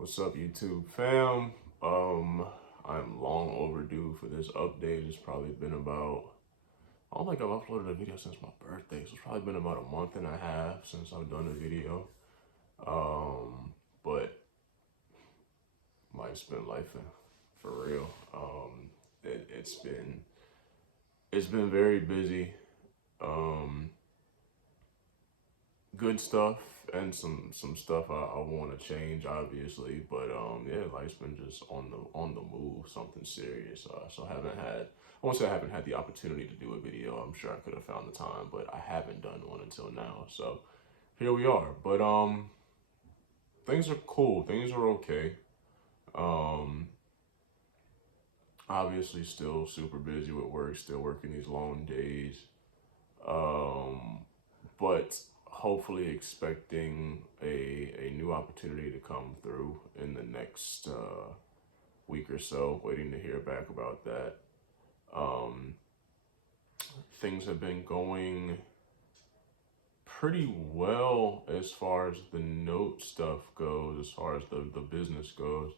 What's up, YouTube fam? I'm long overdue for this update. It's probably been about, I don't think I've uploaded a video since my birthday, so it's probably been about a month and a half since I've done a video. But life's been life for real. It's been very busy. Um, Good stuff and some stuff I want to change, obviously, but yeah, life's been just on the move, something serious. So I haven't had, I won't say I haven't had the opportunity to do a video. I'm sure I could have found the time, but I haven't done one until now. So here we are. But things are cool, things are okay. um Obviously still super busy with work, still working these long days. um but hopefully expecting a new opportunity to come through in the next week or so. Waiting to hear back about that. Um, Things have been going pretty well as far as the note stuff goes, as far as the business goes.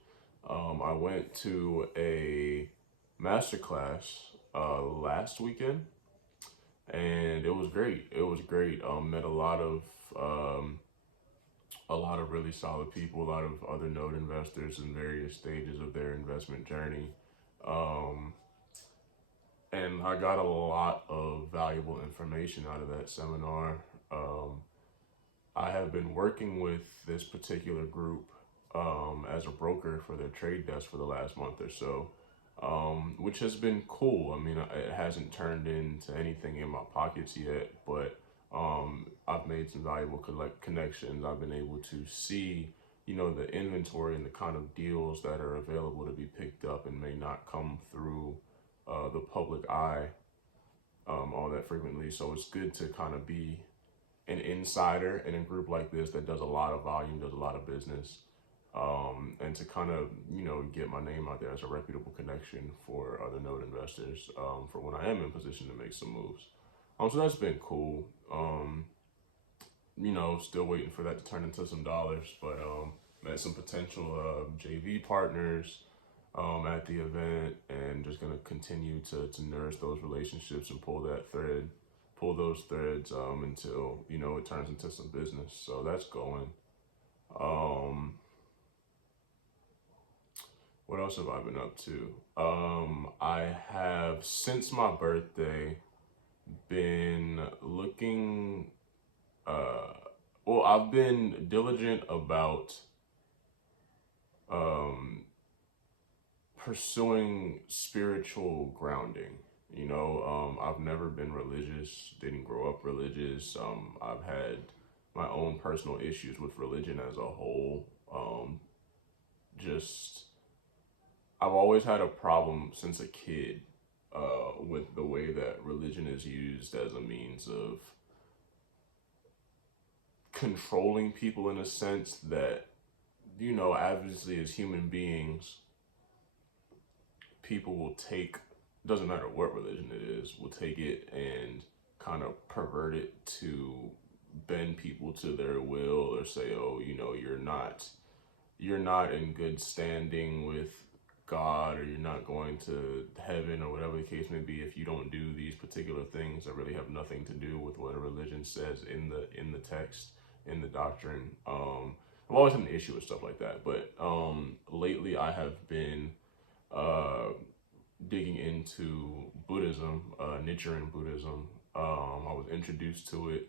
I went to a masterclass last weekend, and it was great. It was great. Met um, a lot of really solid people, a lot of other note investors in various stages of their investment journey. Um, and I got a lot of valuable information out of that seminar. Um, I have been working with this particular group as a broker for their trade desk for the last month or so, which has been cool. I mean, it hasn't turned into anything in my pockets yet, but I've made some valuable connections. I've been able to see, the inventory and the kind of deals that are available to be picked up and may not come through the public eye all that frequently. So it's good to kind of be an insider in a group like this that does a lot of volume, does a lot of business, and to kind of, get my name out there as a reputable connection for other node investors for when I am in position to make some moves. So that's been cool. Still waiting for that to turn into some dollars, but met some potential JV partners at the event, and just gonna continue to nourish those relationships and pull those threads until it turns into some business. So that's going. Um, what else have I been up to? I have, since my birthday, been looking. Uh, well, I've been diligent about um, pursuing spiritual grounding. I've never been religious, didn't grow up religious. I've had my own personal issues with religion as a whole. Just, I've always had a problem since a kid with the way that religion is used as a means of controlling people, in a sense that, obviously as human beings, people will take, doesn't matter what religion it is, will take it and kind of pervert it to bend people to their will, or say, oh, you're not in good standing with God, or you're not going to heaven, or whatever the case may be, if you don't do these particular things that really have nothing to do with what a religion says in the text, in the doctrine. I've always had an issue with stuff like that, but lately I have been uh, digging into Buddhism, Nichiren Buddhism. I was introduced to it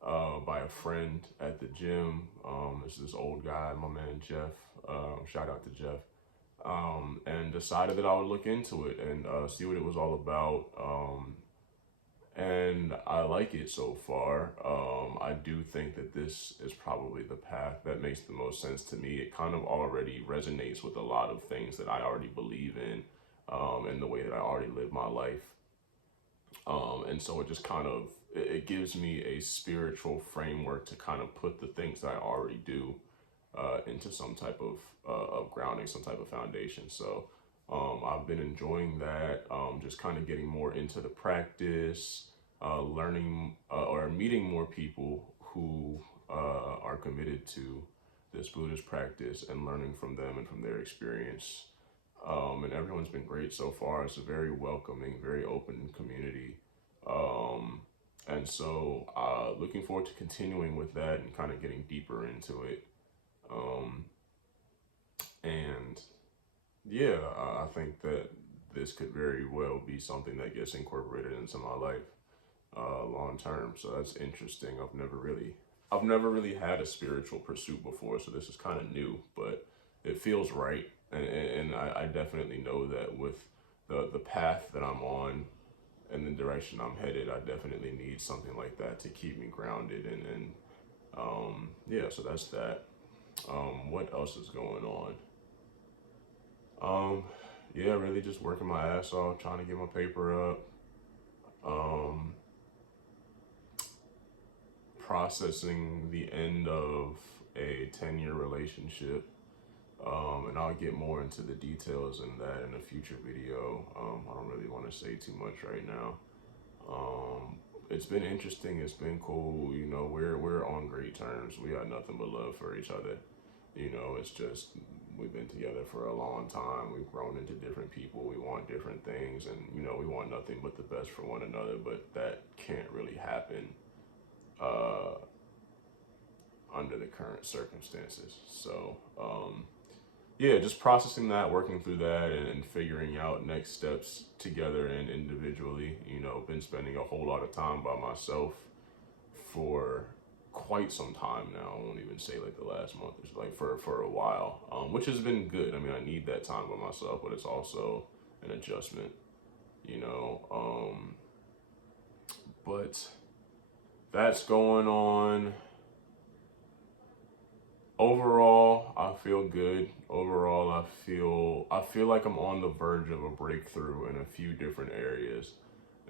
by a friend at the gym. It's this old guy, my man Jeff. Shout out to Jeff. And decided that I would look into it and see what it was all about. And I like it so far. I do think that this is probably the path that makes the most sense to me. It kind of already resonates with a lot of things that I already believe in, and the way that I already live my life. And so it just kind of, it gives me a spiritual framework to kind of put the things that I already do into some type of grounding, some type of foundation. So I've been enjoying that, just kind of getting more into the practice, learning or meeting more people who are committed to this Buddhist practice and learning from them and from their experience. And everyone's been great so far. It's a very welcoming, very open community. Um, and so, looking forward to continuing with that and kind of getting deeper into it. Um, and yeah, I think that this could very well be something that gets incorporated into my life long term. So that's interesting. I've never really had a spiritual pursuit before, so this is kind of new, but it feels right, and I definitely know that with the path that I'm on and the direction I'm headed, I definitely need something like that to keep me grounded, and yeah, so that's that. What else is going on? Um, yeah, really just working my ass off, trying to get my paper up. Um, Processing the end of a 10-year relationship. And I'll get more into the details in that in a future video. I don't really want to say too much right now. It's been interesting. It's been cool. You know, we're on great terms. We got nothing but love for each other. You know, it's just we've been together for a long time. We've grown into different people. We want different things, and you know, we want nothing but the best for one another. But that can't really happen uh, under the current circumstances. So, yeah, just processing that, working through that, and figuring out next steps together and individually. You know, been spending a whole lot of time by myself for quite some time now. I won't even say like the last month, it's like for a while, which has been good. I mean, I need that time by myself, but it's also an adjustment, you know. But that's going on. Overall, I feel good. Overall, I feel like I'm on the verge of a breakthrough in a few different areas.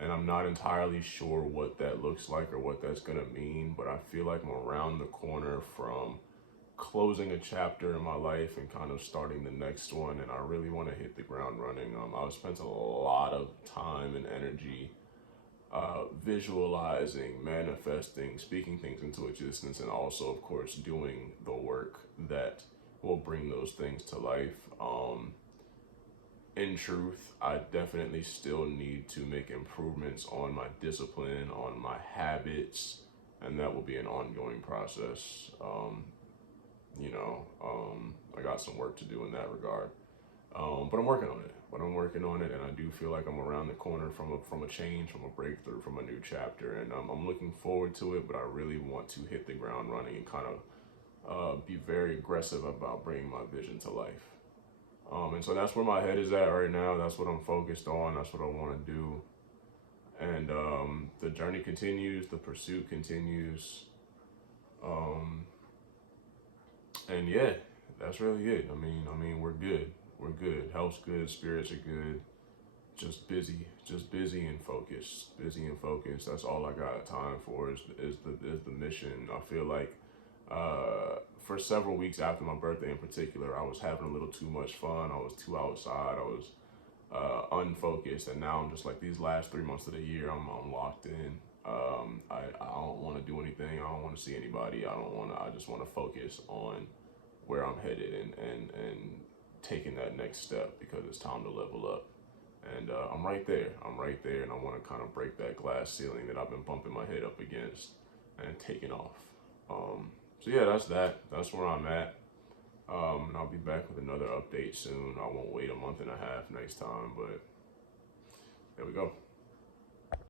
And I'm not entirely sure what that looks like or what that's going to mean, but I feel like I'm around the corner from closing a chapter in my life and kind of starting the next one, and I really want to hit the ground running. I've spent a lot of time and energy visualizing, manifesting, speaking things into existence, and also, of course, doing the work that will bring those things to life. In truth, I definitely still need to make improvements on my discipline, on my habits, and that will be an ongoing process. I got some work to do in that regard. But I'm working on it. And I do feel like I'm around the corner from a change, from a breakthrough, from a new chapter, and I'm looking forward to it. But I really want to hit the ground running and kind of be very aggressive about bringing my vision to life. And so that's where my head is at right now. That's what I'm focused on. That's what I want to do. And the journey continues. The pursuit continues. Um, and yeah, that's really it. I mean, we're good. We're good. Health's good. Spirits are good. Just busy and focused. Busy and focused. That's all I got time for is the mission. I feel like for several weeks after my birthday in particular, I was having a little too much fun. I was too outside. I was unfocused, and now I'm just like these last 3 months of the year, I'm locked in. I don't want to do anything. I don't want to see anybody. I just want to focus on where I'm headed and taking that next step because it's time to level up. And I'm right there. And I want to kind of break that glass ceiling that I've been bumping my head up against and taking off. So yeah, that's that. That's where I'm at. And I'll be back with another update soon. I won't wait a month and a half next time, but there we go.